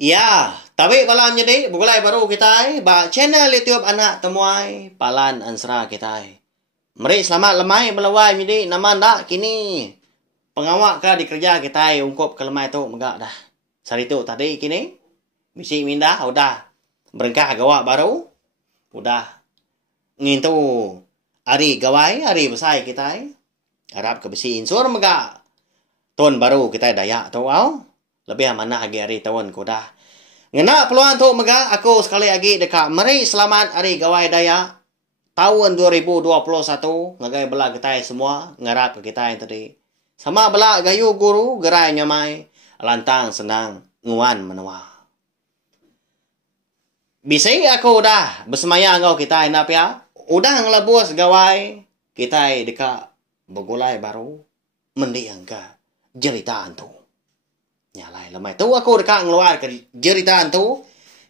Ya, tapi malam jadi bukulai baru kita ba channel YouTube anak temuai palan ansra kita. Mari selamat lemai belawai jadi nama ndak kini pengawak ka dikerja kita ungkop ke lemai tu megak dah. Sari tu tadi kini misi mindah udah berengkah gawak baru udah ngintu hari gawai hari besai kita harap ke besi insur megak ton baru kita dayak tu au lebih mana lagi hari tahun ko dah. Ngena peluang tu mega aku sekali lagi dekat mari selamat hari gawai daya tahun 2021 ngagai bela kita semua ngarap ke kita yang tadi. Sama bela gayu guru gerai nyamai lantang senang nguan menua. Bisa aku dah bersemaya ngau kita enap ya. Udah ngelebus gawai kita dekat begulai baru mendiang ke jeritaan tu. Nyalai lemai tu aku dekat ngeluar ke jeritaan tu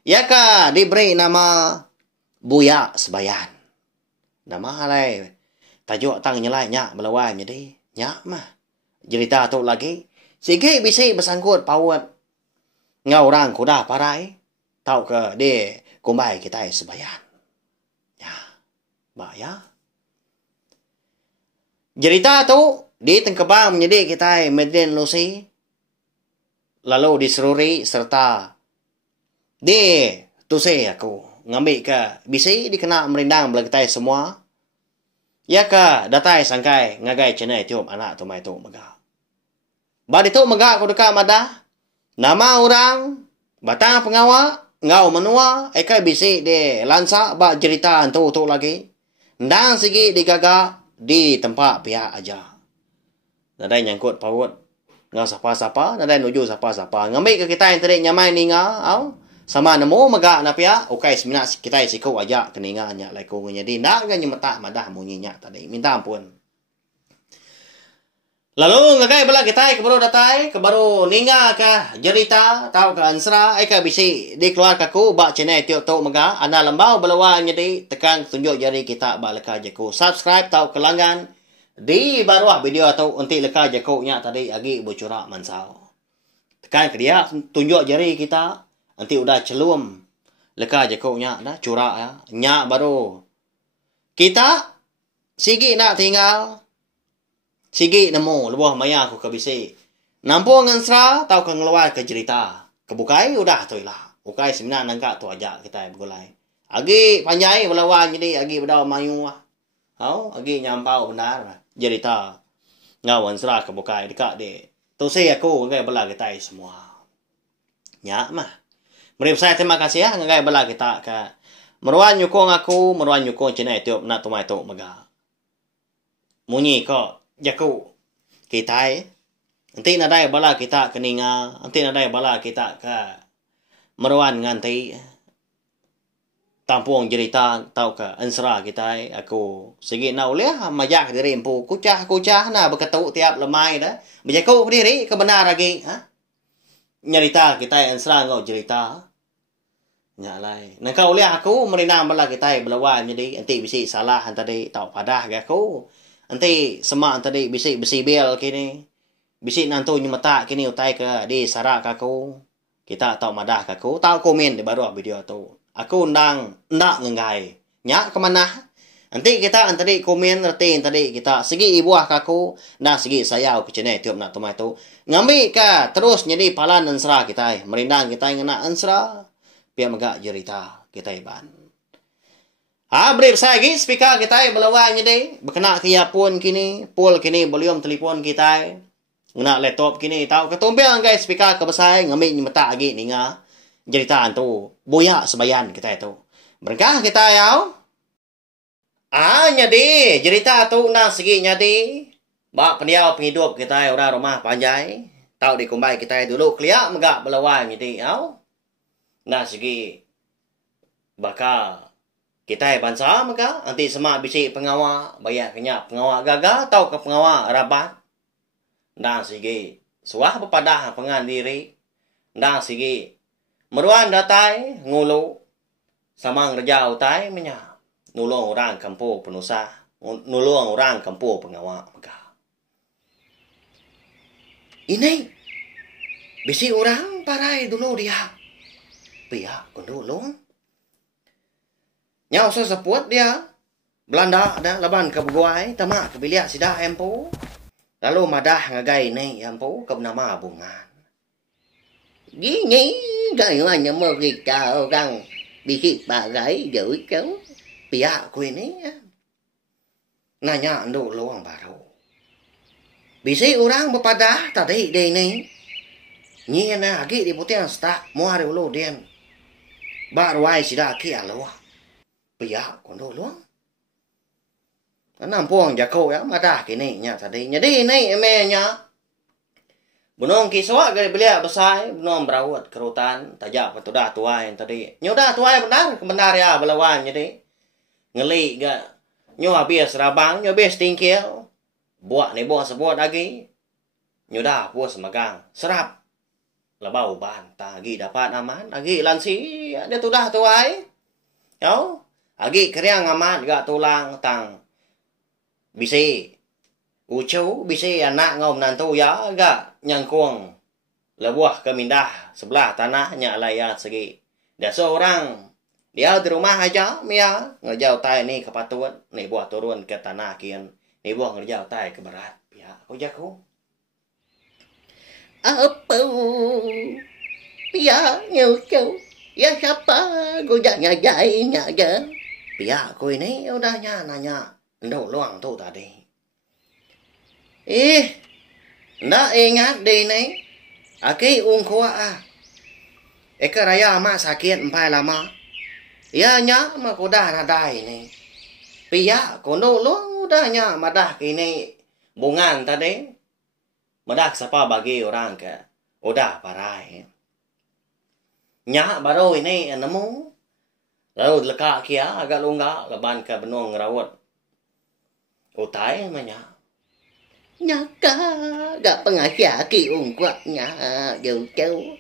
ya ka diberi nama Buya Sebayan. Nama halai tajuk tang nyalai nyak melawai jadi nyak mah cerita tu lagi sige bisi bersangkut pawat ngau orang kuda parai tau ke de kumbai kita Sebayan. Ya, ba ya. Cerita tu di tengkebang menjadi kita Medin Lucy lalu diseruri serta di tuse aku ngambil ke bisi dikena merindang belah kita semua ya ke datai sangkai ngagai channel YouTube anak tu mai tu mega ba itu mega aku dekat madah nama orang batang pengawak ngau menua eka bisi de lansa ba cerita tu lagi ndang sigi digaga di tempat pihak aja nadai nyangkut pawut ngau sapa-sapa nadai nuju sapa-sapa ngambil ke kita yang tadi nyamai ni ngau sama nemu mega na pia ukai semina kita siku aja keninga nya lai ko nya di ndak gan nyemeta madah munyinya tadi minta ampun lalu ngagai bala kita ke baru datai ke baru ninga ka cerita tau ke ansra ka bisi di keluar kaku ba channel tiok tu mega ana lembau balawa nya di tekan tunjuk jari kita ba leka jaku subscribe tau kelanggan di bawah video atau unti leka jaku nya tadi agi bocorak mansau tekan ke dia tunjuk jari kita nanti udah celum leka jaku nya dah curak ya nya baru kita sigi nak tinggal sigi nemu lebuh maya aku ke bisi nampung ngansra tau ke ngeluar ke cerita kebukai udah tu lah ukai semina nangka tu aja kita bergulai agi panjai belawan jadi agi bedau mayu ah au agi nyampau benar cerita ngawan sra kebukai dekat de tu saya aku ngai bela kita semua nya mah mari saya terima kasih ya ngai bela kita ke meruan nyukung aku meruan nyukung channel YouTube nak tumai tu mega munyi ko jaku kita nanti nadai bala kita keninga nanti nadai bala kita ke meruan nganti tampung cerita tau ke ansra kita aku segi na uleh majak diri empu kucah na berketuk tiap lemai dah berjaku diri kebenar lagi ha nyerita kita ansra ngau cerita nyalai nak kau uleh aku merinam bala kita belawan jadi nanti bisi salah tadi tau padah ke aku nanti semak tadi bisi bel kini bisi nantu nyemeta kini utai ke di sarak aku kita tau madah aku tau komen di baru video tu aku undang ndak ngengai nyak kemana nanti kita tadi komen nanti tadi kita segi ibuah kaku nah segi saya ke channel YouTube nak tumai tu ngambil ke terus jadi palan ansra kita merindang kita ngena ansra pihak megak cerita kita iban beri saya lagi speaker kita belawan jadi berkena kia pun kini pul kini volume telefon kita ngena laptop kini tahu ketumpel guys speaker kebesai ngambil nyemeta lagi ninga cerita tu Buya Sebayan kita itu berkah kita ya nyadi cerita tu nak segi nyadi bak pendiau penghidup kita orang rumah panjai tahu di kumbai kita dulu kelia megak belawan jadi nak segi bakal kita bangsa maka nanti semak bisi pengawal bayar kenyak pengawal gagah atau ke pengawal rabat dan sigi suah berpadah pengan diri dan sigi meruan datai ngulu samang reja utai menya nulung orang kampung penusa nulung orang kampung pengawal maka ini bisi orang parai dulu dia pihak kondulung. Nyau sesepuat dia. Belanda ada laban ke buai, tamak ke bilik sidah empu. Lalu madah ngagai ni empu ke nama bungan. Gini gayanya mereka orang bikin bagai jauh jauh. Pihak ku ini nanya nduk luang baru. Bisi orang berpadah tadi deh ni. Nyi na agi di putihan sta muari ulu dian. Baru ai sidah ki alwa. Pihak ku nduk luang. Nampung jakau ya madah kini nya tadi. Jadi ni emenya. Bunong kiswa gari belia besai, bunong berawat kerutan, tajak petudah tuai tadi. Nyudah tuai benar ya belawan jadi. Ngeli ga nyo habis rabang, nyo habis tingkil. Buat ni buat sebuat lagi. Nyudah puas magang, serap. Lebau ban, tagi dapat aman, lagi lansi dia tudah tuai. Yo, lagi keriang aman gak tulang tang. Bisi ucu bisi anak ngom nantu ya agak nyangkung lebuah ke mindah sebelah tanahnya layat segi. Dia seorang dia di rumah aja mia ngejauh tai ni ke patut ni buah turun ke tanah kian ni buah ngejauh tai ke barat ya kau jago apa pia nyucu ya siapa gua jangan jainya aja pia kau ini udah nanya ndau luang tu tadi. Ndak ingat deh ni. Aki ungkua Eka raya mak sakit empai lama. Ya nya mak udah nadai ni. Pia kono luang udahnya madah kini bungan tadi. Madah siapa bagi orang ke. Udah parai. Nya baru ini nemu. Lalu lekak kia agak lunga leban ke benung rawat. Utai manya. Nyaka gak pengasia ki ungkuatnya jauh jauh.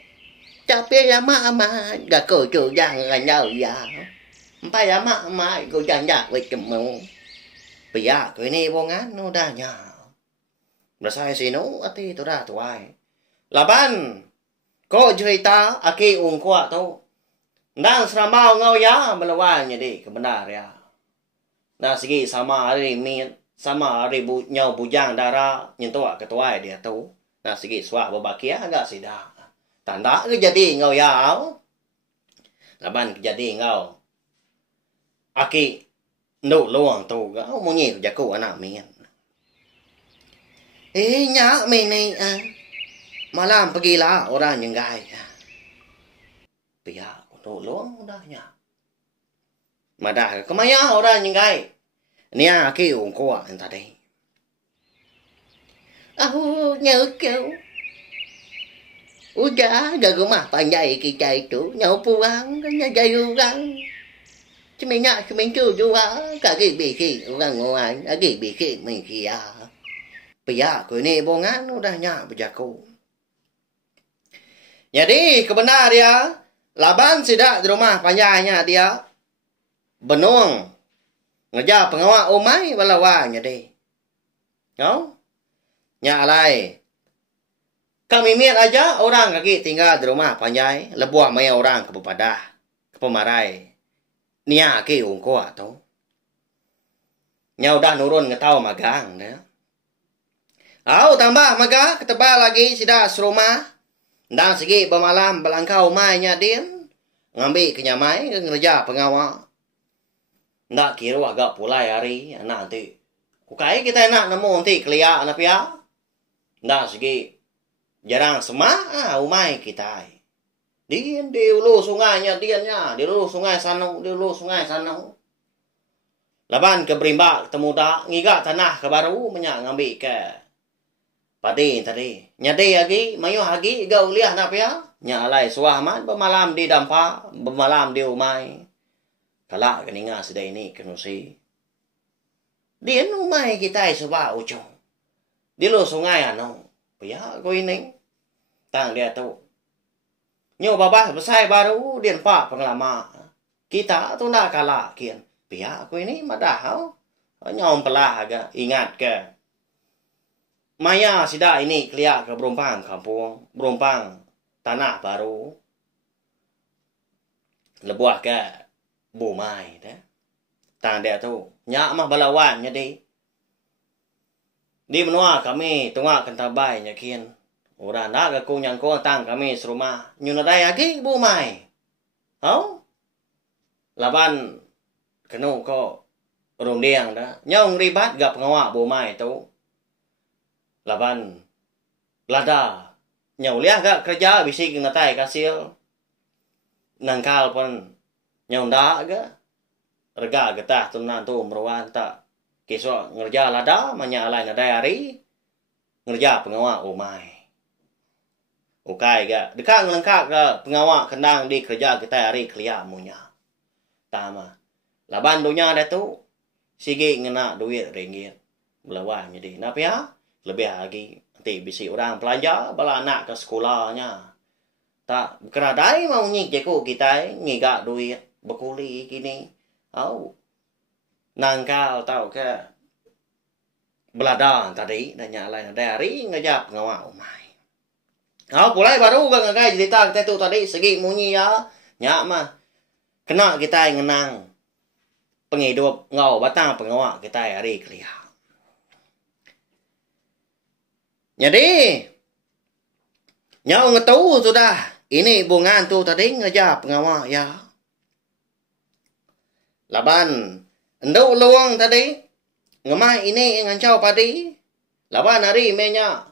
Tapi lama amat gak kau cujang nganyau ya. Empat lama amat kau janjak wik kemu. Pia kau ini bongan udahnya. Berasai sinu ati tu dah tuai. Laban kau cerita aki ungkuat tu. Ndang seramau ngau ya melawannya di kebenar ya. Nah segi sama hari min. Sama hari nyau bujang darah nyentuh ketua dia tu. Nah segi suah berbakia agak sidah. Tanda ke jadi ngau yau. Laban ke jadi ngau. Aki nduk luang tu ngau munyi jaku anak min. Nyak min ni malam pergilah orang nyenggai. Pihak nduk luang udahnya. Madah kemaya orang nyenggai. Nia aki ungkua yang tadi. Aku nhớ kêu. Udah gak rumah panjai kita itu. Nyau pulang kan nyajai orang. Cuma cu juga. Kaki bikin orang orang. Kaki bikin mengia. Pihak ku ini bongan udahnya berjaku. Jadi kebenar dia. Laban sidak di rumah panjainya dia. Benung. Ngejar pengawal umai balawanya deh. No? Nya alai. Kami miat aja orang kaki tinggal di rumah panjai. Lebuah maya orang ke pepadah. Ke pemarai. Nia ki ungko atau. Nya udah nurun ngetau magang. Au tambah maga ketebal lagi sida serumah. Dan segi bermalam belangkau umainya din. Ngambil kenyamai ngejar pengawal. Ndak kira agak pulai hari nanti. Kukai kita nak nemu nanti kelia anak pia. Ndak segi jarang semua umai kita. Dia di ulu sungainya dianya, di ulu sungai sana, di ulu sungai sana. Laban ke Brimba ketemu dak ngigak tanah ke baru menyak ngambil ke padi tadi. Nyade lagi mayu hagi gau liah anak pia. Nyalai suaman bermalam di dampa, bermalam di umai. Kalak keninga sedai ini kenusi. Dia numai kita sebab ujung. Di lu sungai ano. Pia ko ini. Tang dia tu. Nyo babah besai baru dia pak pengelama. Kita tu nak kalak kian. Pia ko ini madah. Nyom pelah agak ingat ke. Maya sida ini keliak ke Berumpang kampung. Berumpang tanah baru. lebuah ke bumai dah. Tang dia tu nyak mah balawan nya di menua kami tengah kentabai nyakin. Orang dah ke ku nyang ko tang kami serumah nyunadai lagi bumai. Hau? Laban kenu ko rum diang dah. Nyong ribat gak pengawak bumai tu. Laban lada. Nyau liah gak kerja bisi kinatai kasil. Nangkal pun nyau dah gak. Rega getah tunan tu meruan tak. Kisah ngerja lada menyalai nadai hari. Ngerja pengawak umai. Ukai gak. Dekang lengkap ke pengawak kendang di kerja kita hari kelia munya. Tama. Laban dunia dah tu. Sigi ngena duit ringgit. Belawah jadi. Napa ya? Lebih lagi. Nanti bisi orang pelajar. Bala anak ke sekolahnya. Tak. Keradai mau nyik jeku kita. Ngigak duit. Berkuli kini. Oh. Nangkal tahu ke. Belada tadi. Dan nyalain dari ngejap ngawak umai. Oh, pulai baru kan ngagai cerita kita tu tadi. Segi munyi ya. Nyak mah. Kena kita ngenang. Penghidup ngau batang pengawak kita hari kelia. Jadi, nyau ngetahu sudah. Ini bungan tu tadi ngejap pengawak ya. Laban, endau luang tadi. Ngemai ini ngancau padi. Laban hari menya.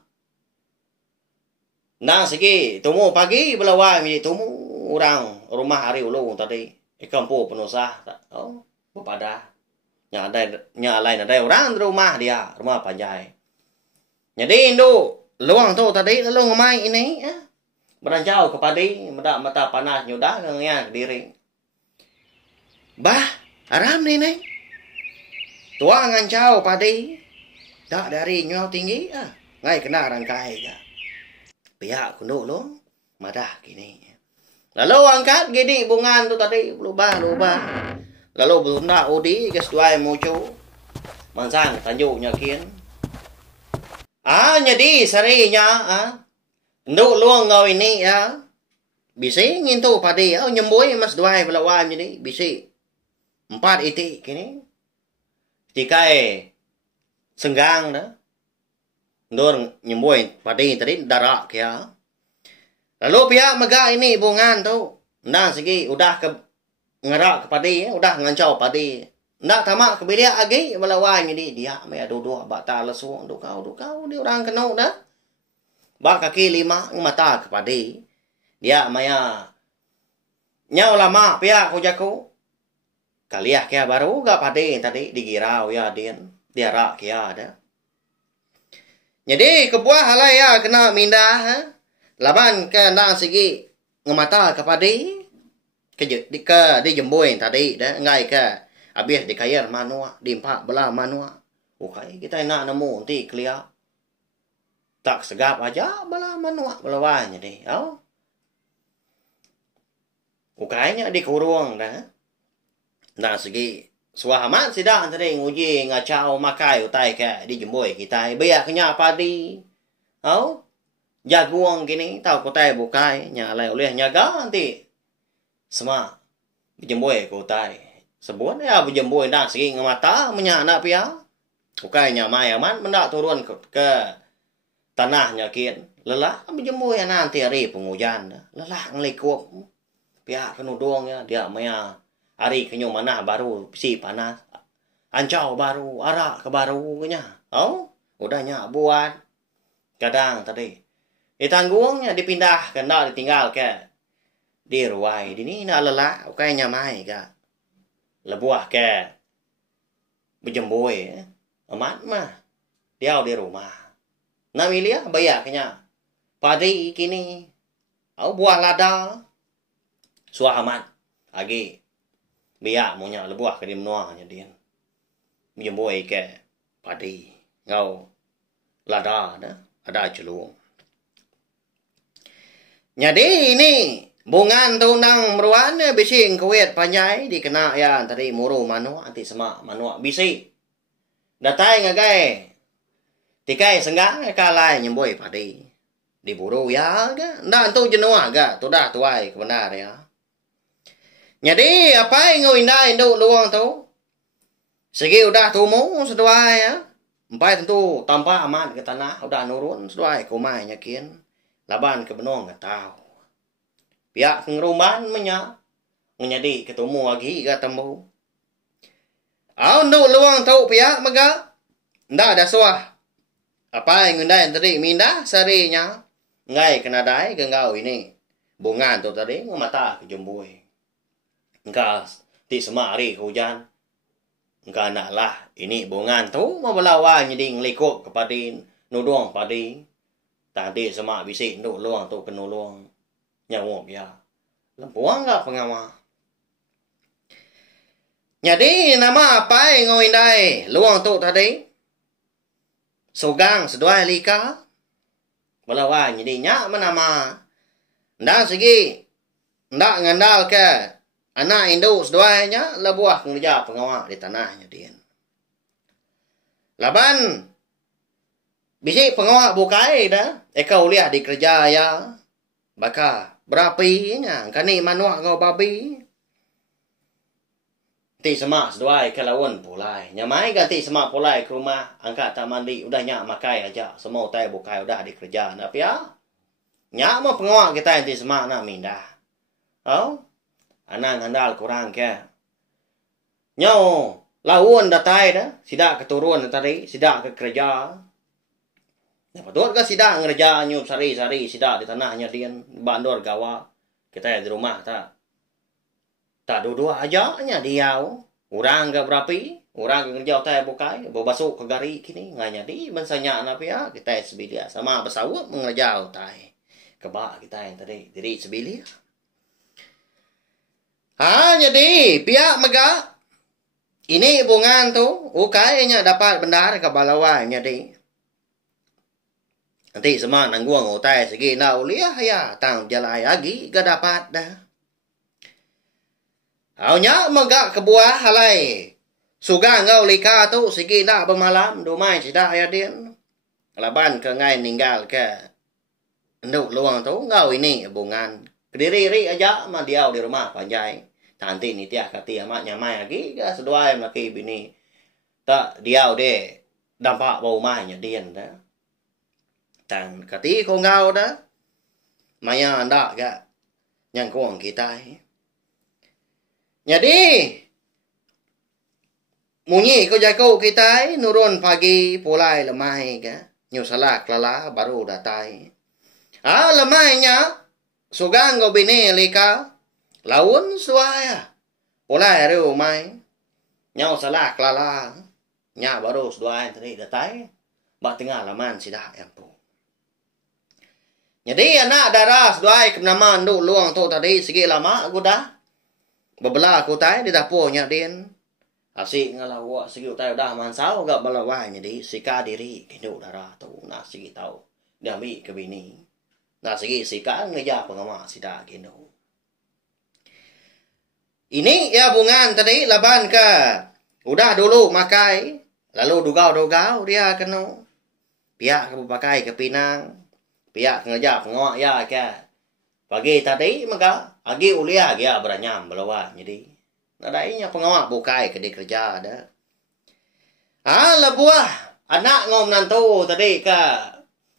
Nah segi, tumu pagi belawai menjadi tumu orang rumah hari ulung tadi. Ikampu penusah. Oh. Pada nyalain ada orang di rumah dia, rumah panjai. Jadi itu luang tu tadi lalu ngemai ini ya. Berancau ke padi, mata panas nyudah ngengnya diri. Bah, aram ni neng. Tua ngancau padi. Tak dari nyau tinggi ah. Ngai kena rangkai ya. Pihak kunduk lu madah kini. Lalu angkat gini bungan tu tadi lubah. Lalu belum nak udi ke setuai mucu. Mansang tanjuk nyakin. Jadi sarinya nduk luang ngau ini ya. Bisi ngintu padi nyembui mas duai belawan jadi bisi. 4 itik kini. Tikai senggang dah. Ndor nyembui padi tadi darak ya. Lalu pihak mega ini bungan tu. Nang segi udah ke ngerak kepada udah ngancau padi. Nak tamak kebilia lagi melawan jadi dia mai dua batal lesu dukau dia orang kena dah. Bak kaki 5 mata kepada dia maya nyau lama pihak hujaku. Kaliah kia baru gak padi tadi digirau ya dia rak kia ada. Jadi kebuah halai ya kena mindah laban ke nang segi ngemata kepada di jembui tadi dah ngai ke habis di kayer manua di 4 belah manua. Okay, kita nak nemu nanti clear. Tak segap aja belah manua belawannya deh. Oh. Ukainya di kurung dah. Nah segi suahaman sidang tadi nguji ngacau makai utai ke di jembui kita. Biar kenya padi. Oh. Jaguang gini tahu kutai bukai nyalai oleh nyaga nanti. Semua berjembui kutai. Sebuan ya berjembui dah segi ngemata menyana pia. Kukai nyamai aman mendak turun ke tanah nyakin. Lelah berjembui nanti hari penghujan. Lelah ngelikup. Pia kenudung ya dia maya hari kenyo mana baru si panas. Ancau baru arak ke baru nya. Oh, udahnya buat. Kadang tadi. Tanggungnya dipindah ke ndak ditinggal ke di ruai dini nak lelah okay nyamai ka lebuah ke berjembui amat mah dia di rumah nak milia bayar kenya padi kini au buah lada suah amat lagi biar munya lebuah ke di menuahnya dia berjembui ke padi ngau lada dah ada celung. Jadi ini bungan tu nang meruan bisi kuwet panjai dikena ya tadi muru manu anti semak manu bisi. Datai ngagai. Tikai senggang kalai nyemboi padi. Diburu ya ga. Ndak tu jenua ga tu dah tuai kebenar ya. Jadi apa yang indah induk luang tu? Segi udah tumu seduai ya. Empai tentu tanpa aman ke tanah udah nurun seduai kumai nyakin. Laban ke benong nggak tahu. Pihak ngeruman menjadi ketemu lagi ketemu. Nduk luang tu pihak mega. Ndak ada suah. Apa yang indah yang tadi minda sarinya. Ngai kena dai genggau ini. Bungan tu tadi ngemata kejumbui. Engkau ti semari hujan. Engkau naklah ini bungan tu mau berlawan jadi ngelikuk kepada nudong padi. Tadi semak bisik nduk luang tu kena luang. Nyawuk ya. Lempuang enggak pengawal. Jadi nama apa yang ngawindai luang tu tadi? Sogang seduai lika. Berlawan jadi nyak menama. Ndak segi. Ndak ngandal ke. Anak induk seduanya lebuah kerja pengawal di tanahnya dia. Laban bisi pengawal bukai dah. Kau lihat di kerja ya. Baka berapinya. Kani manuak kau babi. Ti semak seduai ke lawan pulai. Nyamai ganti semak pulai ke rumah. Angkat tak mandi. Udah nyak makai aja. Semua tay bukai udah di kerja. Tapi ya. Nyak mau pengawal kita yang ti semak nak mindah. Oh. Anang handal kurang ke. Nyo, lawan datai dah. Sidak keturun tadi. Sidak ke kerja. Ya, betul ke sidak ngerja nyup sari-sari. Sidak di tanahnya dia. Bandor gawa. Kita di rumah tak. Tak dua-dua aja nya dia. Orang ke berapi. Orang ke kerja otai bukai. Berbasuk ke gari kini. Nganya di bensanya anak ya. Kita sebilia. Sama bersawut mengerja otai. Kebak kita yang tadi. Diri sebilia. Jadi pihak mega ini bungan tu ukainya dapat bendar ke balawai jadi nanti semua nangguang utai segi na uliah ya tang jalai lagi gak dapat dah. Awnya mega kebuah halai suga ngau lika tu segi na bermalam dumai sida ya din laban ke ngai ninggal ke nduk luang tu ngau ini bungan kediri aja mah diau di rumah panjai. Nanti ni tiak kati amat nyamai lagi ke seduai laki bini. Tak diau de dampak bau mahnya dian dah. Dan kati ko ngau dah. Maya anda ga yang kuang kita. Jadi munyi ko jako kita nurun pagi pulai lemai ga. Nyu salah kelala baru datai. Lemainya sugang go bini lika. Laun suaya. Pulai reu mai. Nyau salah kelala. Nya baru suaya tadi datai. Bak tengah laman sidah yang tu. Jadi anak darah suaya kebenaman duk luang tu tadi. Segi lama aku dah. Bebelah aku tay di dapurnya din. Asik ngelawak segi utai udah mansau gak balawai. Jadi sika diri kinduk darah tu. Nah segi tahu. Dia ambil ke bini. Nah segi sika ngeja pengamak sidah kinduk. Ini ya bungan tadi laban ke. Udah dulu makai. Lalu dugau-dugau dia kena. Pihak ke pakai ke pinang. Pihak ngejak ngok ya ke. Pagi tadi maka. Agi ulia dia beranyam belawan. Jadi. Nadainya pengawak bukai ke di kerja ada. Lebuah. Anak ngom nantu tadi ke.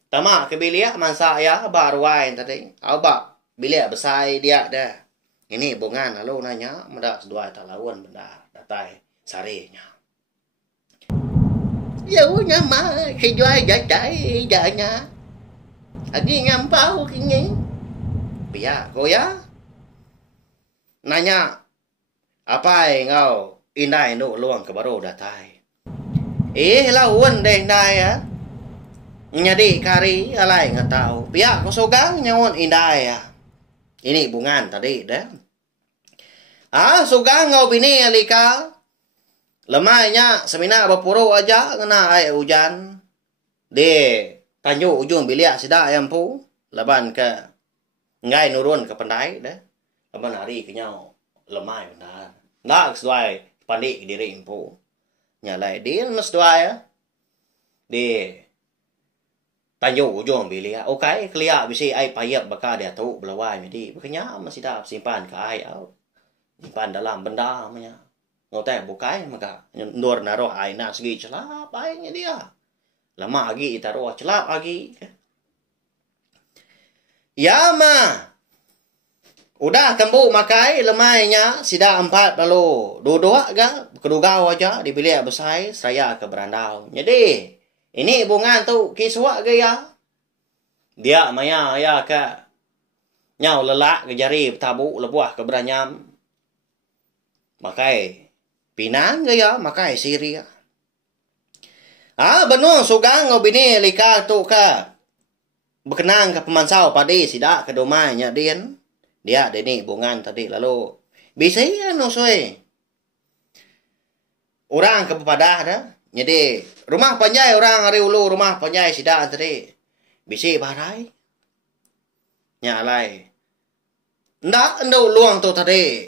Tamak ke bilik mansa ya. Baruain tadi. Abak bilik besai dia dah. Ini bungan lalu nanya, mendak sedua talawan benda datai sarinya. Ya punya mah kejuai jajai janya. Agi ngampau kini. Biar kau ya. Nanya, apa yang kau indah induk luang ke baru datai. Lawan deh indah ya. Nyadi kari alai nggak tahu. Biar kau sogang nyawon indah ya. Ini bungan tadi dah. Sugang ngau bini alika. Lemahnya semina berpuru aja kena air hujan. Di tanjuk ujung bilik sidak yang pu. Laban ke ngai nurun ke pendai dah. Laban hari kenyau lemah benar. Nak sesuai pandik diri empu. Nyalai dia sesuai ya. Di tanjuk ujung bilik. Okai kelia bisi ai payap bakal dia tu belawai jadi. Bekenya masih dah simpan ke ai out. Nyimpan dalam benda namanya. Ngotai bukai maka nur naruh aina segi celap airnya dia. Lama lagi taruh celap lagi. Ya ma. Udah tembu makai lemainya sida 4 lalu dua ga kedua aja di bilik besar saya ke berandau. Jadi ini bungan tu kiswak ke ya. Dia maya ya ke nyau lelak ke jari tabu lebuah ke beranyam. Makai pinang ke ya makai siri ya. Benung sugang ngobini lika tu ke berkenang ke pemansau padi sida ke domanya dian. Dia deni bungan tadi lalu bisa ya no soe. Orang ke pepadah dah. Jadi rumah panjai orang hari ulu rumah panjai sida tadi. Bisa barai. Nyalai. Ndak ndo luang tu tadi.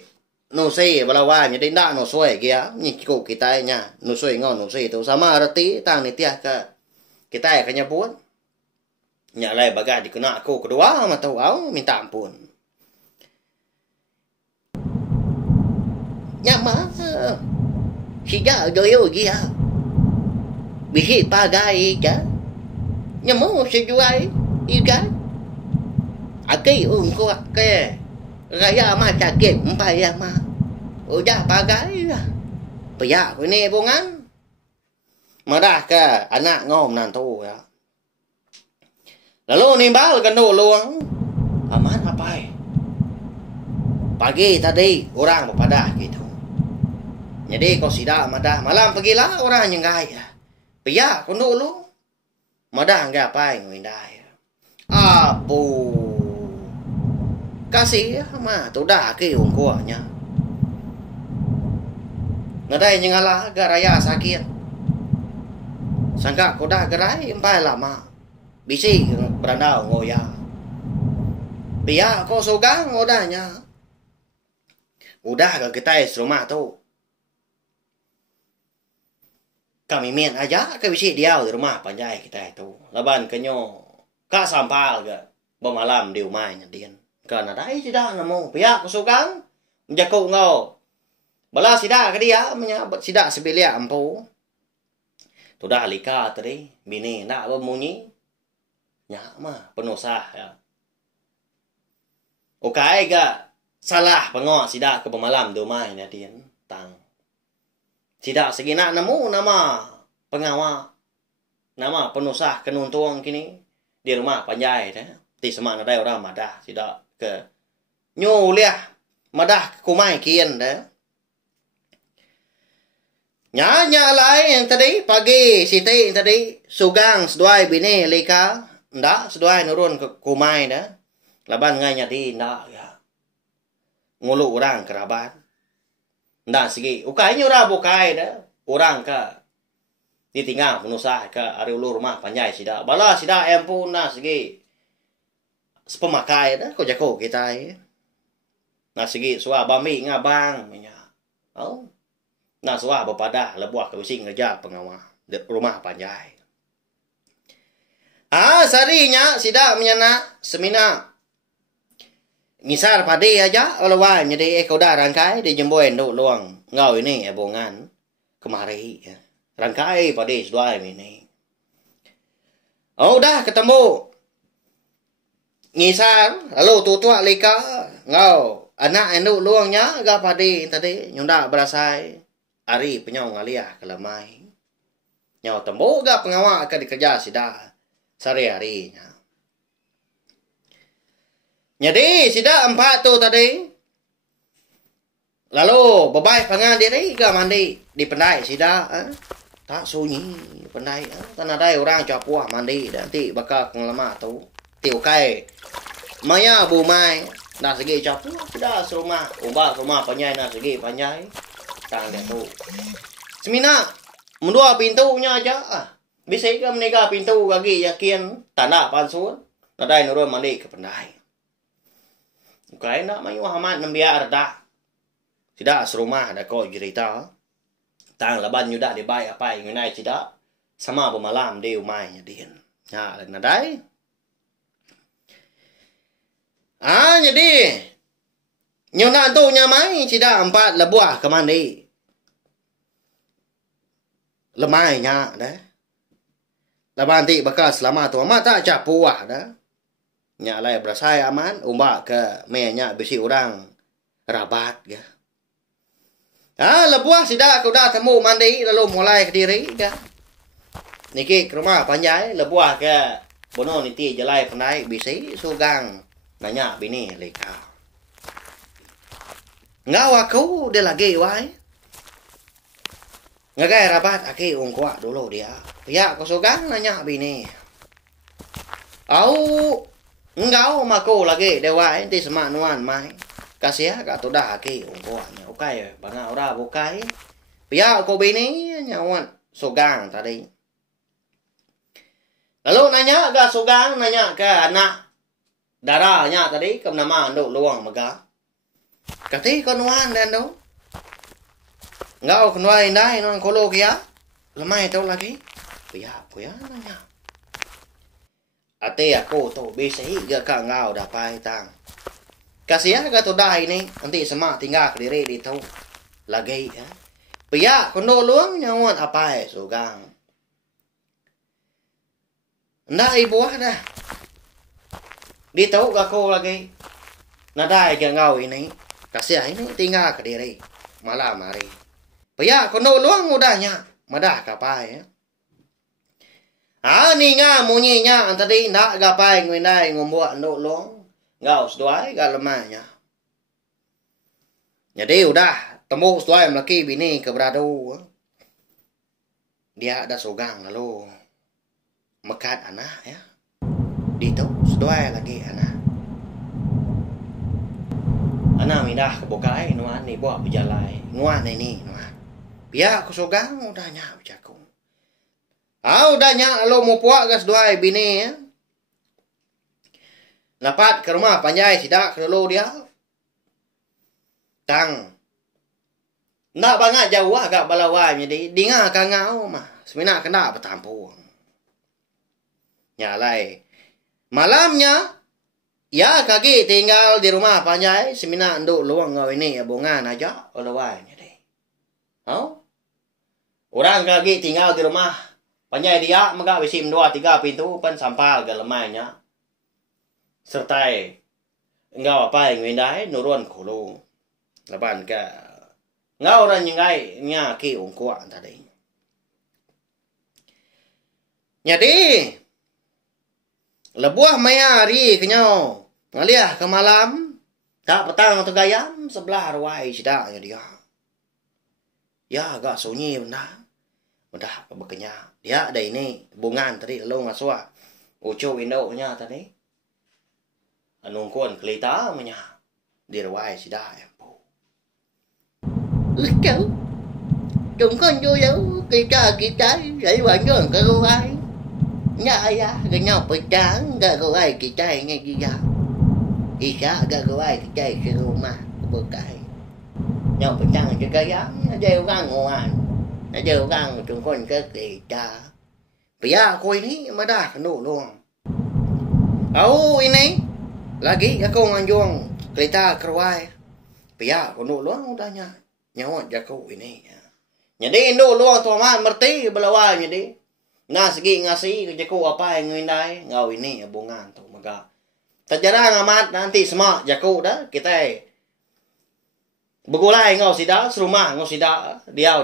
No soe balawan jadi ndak no soe kia. Ni kiko kita nya no soe ngon no soe tu sama arti tang ni tiah ke kita ya kenyapun. Nyalai bagah dikena aku kedua mah tahu au minta ampun. Nyama sida doyo dia bisi pagai ka nyama sejuai ikan akai ko ke raya ma sakit empai ya ma udah pagai lah paya ini bungan madah ke anak ngom nantu ya lalu nimbal kendo luang aman apa pagi tadi orang berpadah gitu. Jadi kau sida madah malam pergilah orang nyenggai. Pia kau dulu. Madah enggak apa yang ngindai. Apu. Kasih mah tu dah ke ungkuanya. Ngadai nyengala garaya sakit. Sangka kau dah gerai empai lama. Bisi berandau ngoya. Pia kau sugang odanya. Udah ke kita rumah tu. Kami mian aja ke bisi dia di rumah panjai kita itu. Laban kenyo ka sampal ke bemalam di rumahnya dian. Karena dai tidak nemu pihak kesukaan menjaku ngau. Bala sida ke dia menyabot sida sebelia ampu. Tu dah lika tadi bini nak bemunyi. Nya mah penuh sah ya. Okai ga salah pengok sida ke bemalam di rumahnya dian tang. Tidak segina nemu nama pengawal. Nama penusah kenuntung kini. Di rumah panjai. Di semak nadai orang madah. Tidak ke nyuliah. Madah kumai kian. Nya lain tadi. Pagi siti tadi. Sugang seduai bini lika. Ndak seduai nurun ke kumai. Laban ngai nyati ndak. Ngulu orang kerabat. Ndak segi ukainya ora bukai dah orang ka ditinggal penusah ka ari ulu rumah panjai sida bala sida empun na segi sepemakai dah ko jako kita na segi suah bami ngabang nya oh na suah bepadah lebuah ke using kerja pengawal di rumah panjai sarinya sida menyana semina misal padi aja olawan jadi kau dah rangkai di jemboen tu luang ngau ini bongan kemari ya. Rangkai padi sedua ini. Oh dah ketemu ngisar lalu tutua lika ngau anak enu luangnya ga padi tadi nyunda berasai ari penyong ngaliah kelemai. Nyau tembo ga pengawal akan dikerja sida sehari-harinya. Jadi sida 4 tu tadi. Lalu bebai pangan diri ke mandi di pendai sida. Tak sunyi pendai. Tanah dai orang capuah mandi nanti bakal ngelama tu. Tiukai. Maya bumai nak segi capuah sudah serumah. Ubah rumah panjai nak segi panjai. Tang dia tu. Semina mendua pintunya aja. Bisa ke menikah pintu kaki yakin tanah pansun. Nadai nurun mandi ke pendai. Kaya nak mayu hamat nambiar dah. Tidak serumah ada kau cerita. Tang laban yuda di bay apa yang nai tidak sama bermalam di rumahnya dia. Ya, nadai. Jadi Nyona tu nyamai sida empat lebuah ke mandi. Lemai nya dah. Labanti bekas selama tu amat tak capuah dah. Nya lai berasai aman umbak ke menya bisi orang rabat ke. Lebuah sida aku dah temu mandi lalu mulai ke diri ke. Niki ke rumah panjai lebuah ke bono niti jelai pandai bisi sugang nanya bini leka. Ngau aku dia lagi wai. Ngagai rabat aki ungkwa dulu dia. Ya aku sugang nanya bini. Au ngau mako lagi dewa enti semak nuan mai. Kasih ka tu dah aki ungkwa nya ukai bana ora bukai. Ya aku bini nyawan sugang tadi. Lalu nanya ke sugang nanya ke anak darahnya tadi ke nama anduk luang mega. Kati konuan dan do. Ngau konwai ndai non kolo kia. Lemai tau lagi. Ya nanya. Ate aku tu bisa higa ka ngau dapai tang. Kasih ka tu dah ini nanti semak tinggal ke diri di tau. Lagi ya. Pia kondo luang nyawan apa sugang. Nda ibu dah. Di tau aku lagi. Nadai ke ngau ini. Kasih ini tinggal ke diri. Malam hari. Pia kono luang mudahnya. Madah kapai ya. Ni nga munyinya tadi ndak gapai ngwindai ngombuak nduk luang. Ngau seduai ga lemahnya. Jadi udah temu seduai laki bini ke beradu. Dia ada sugang lalu mekat anak ya. Dito seduai lagi anak. Anak mindah ke bokai nuan ni buat berjalai. Nuan ini nuan. Biar aku sugang udah nyak bercaku. Udah nyak lo mau puak gas dua bini ya. Dapat ke rumah panjai sidak ke dulu dia. Tang. Nak banget jauh agak balawai jadi dengar ka ngau mah. Semina kena bertampung. Nyalai. Malamnya ya kaki tinggal di rumah panjai semina nduk luang ngau ini ya bongan aja balawai jadi. Orang kaki tinggal di rumah panjai dia maka bisi 2-3 pintu pan sampal ke lemahnya. Sertai ngau apa yang windai nurun kulu. Laban ke ngau orang nyengai nya ki ungkwa tadi. Jadi lebuah maya hari kenyau ngaliah ke malam tak petang atau gayam sebelah ruai sidaknya dia. Ya agak sunyi benar. Udah bekenya. Dia ada ini bungan tadi lalu ngasua. Ucu window-nya tadi. Anungkon kelita menya. Di ruai sidak ya. Cháu. Chúng con vô dấu kita để bạn cho cái ruai. Nya ya cái nhau phải trắng cái ruai kita nghe gì ya. Isa cái ruai kita ke rumah bekai. Nhau phải trắng cho cái ya. Đều gang ngoan. Đều gang chúng con cái kita. Pia koi ni madah no luang. Ini lagi aku nganjung kereta keruai. Pia kono luang udahnya. Nyawa jaku ini. Jadi Indo luang tuaman merti belawa jadi. Nah segi ngasih ke jaku apa yang ngindai ngau ini bungan tu maka. Terjarang amat nanti semua jaku dah kita begulai ngau sida serumah ngau sida dia.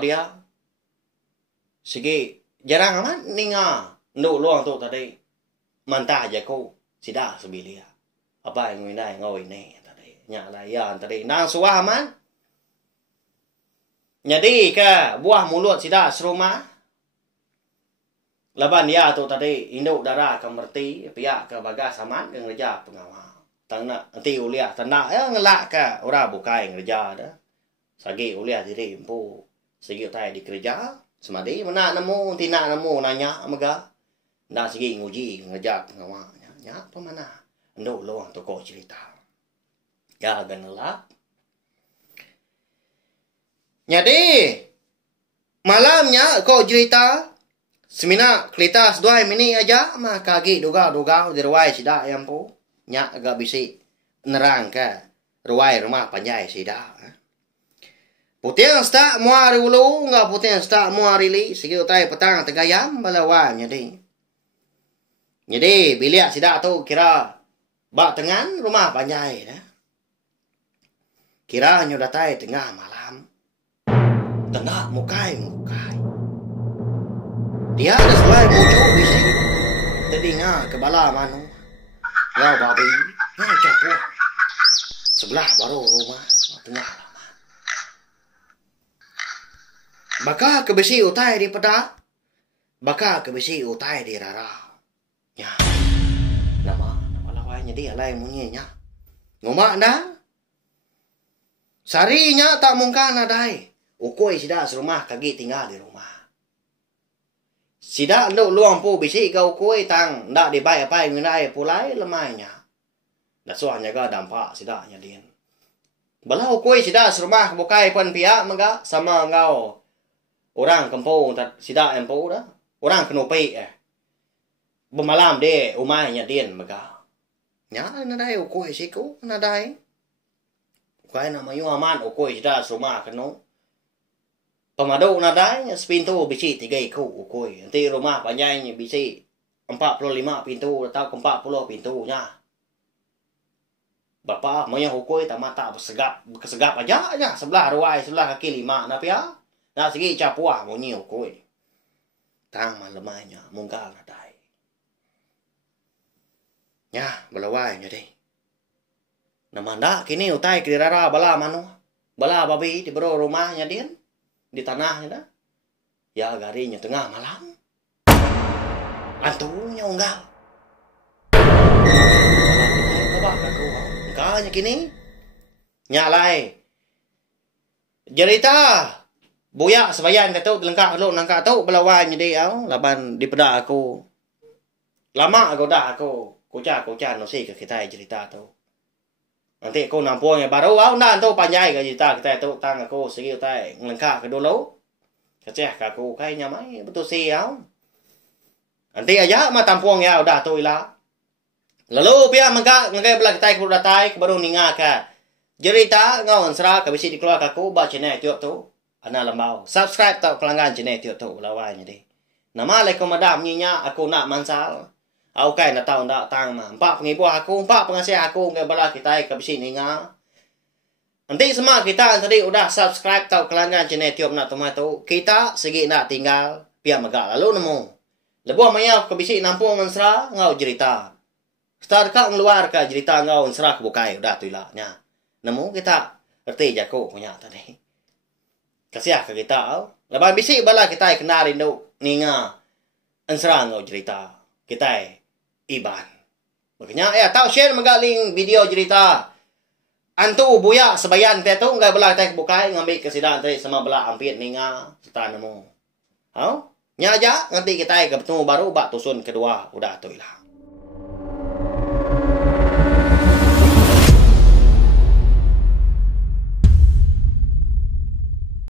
Segi jarang amat ninga Indo luang tu tadi. Mantah jaku sida sebilia. Apa yang ngindai ngau ini tadi. Nyala ya tadi nang suah aman. Jadi ke buah mulut sida serumah. Laban dia tu tadi induk darah ke merti pihak ke bagas aman ke ngerja pengawal. Tangna nanti uliah tanda ngelak ke ora bukai ngerja dah. Sagi uliah diri empu. Segi tai di kerja semadi mana nemu tina nemu nanya mega. Nda segi nguji ngerja pengawal nya apa mana. Induk luang toko cerita. Ya ganelak. Jadi malamnya kau cerita semina kelita sedua mini aja mah kaki duga di ruai sida yang pu nya agak bisi nerang ke ruai rumah panjai sida. Putih sta mua ulu nga putih sta mua rili sige utai petang tegayam balawan jadi. Jadi bilik sida tu kira bak tengan rumah panjai dah. Kira nyo datai tengah malam. Tengah mukai. Dia ada selai muncul bisik. Terdingar ke bala manu. Ngau babi. Ngau capur. Sebelah baru rumah. Tengah lama. Baka ke besi utai di peda. Baka ke besi utai di rara. Ya. Nama lawainya dia lain munyinya. Ngomak dah. Sarinya tak mungkin adai. Ukoi sida serumah kaki tinggal di rumah. Sida lu luang pu bisi kau ukoi tang ndak dibai apa ngenai pulai lemainya. Dah soalnya ga dampak sida nya din. Bala ukoi sida serumah bukai pun pihak maga sama ngau. Orang kampung tak sida empu dah. Orang kenopi Bemalam de umahnya din maga. Nya nadai ukoi siku nadai. Ukoi nama yu aman ukoi sida serumah keno. Pemaduk nadai sepintu bisi 3 ukoi. Nanti rumah panjangnya bisi 45 pintu atau 40 pintunya. Bapak moyang ukoi tak mata kesegap aja sebelah ruai sebelah kaki 5 napia. Nah segi capuah monyi ukoi. Tang malemanya mungkal nadai. Ya belawai jadi. Namanda kini utai kirara bala manu. Bala babi di bero rumahnya dia. Di tanahnya dah. Ya garinya tengah malam. Antunya unggal. Babak aku. Engkanya kini. Nyalai. Jerita. Buyak sebayan kata lengkap lu nangka tu belawan jadi laban di peda aku. Lama aku dah aku. Kuca no si ke kita cerita tu. Nanti aku nampung yang baru nak tu panjai ke cerita kita tu tang aku segi utai ngelengkap ke dulu. Keceh ke aku kayaknya mai betul si Nanti aja mah tampung ya udah tu ilah. Lalu pia mangka ngai belah kita ke datai ke baru ninga ke. Cerita ngau ansra ke bisi dikeluar aku ba channel tiok tu. Ana lambau. Subscribe tau pelanggan channel tiok tu lawan jadi. Nama alaikum madam nyinya aku nak mansal. Aku kan nak tahu ndak tang mah. 4 pengibuh aku, 4 pengasih aku ngai bala kita ke bisi ninga. Nanti semua kita tadi udah subscribe tau pelanggan channel tiok nak tomato. Kita segi nak tinggal pia megak lalu nemu. Lebuh maya ke bisi nampung ansra ngau cerita. Start ka ngeluar ka cerita ngau ansra ke bukai udah tu ilah nya. Nemu kita erti jaku punya tadi. Kasih ke kita lepas bisi bala kita kenal rindu ninga ansra ngau cerita. Kita Iban. Makanya tahu share magaling video cerita. Antu buya sebayan teh tu enggak belah teh bukai ngambil kesidaan tadi sama belah ampit ninga serta nemu. Nya aja nanti kita ketemu baru bak tusun kedua udah tu ilah.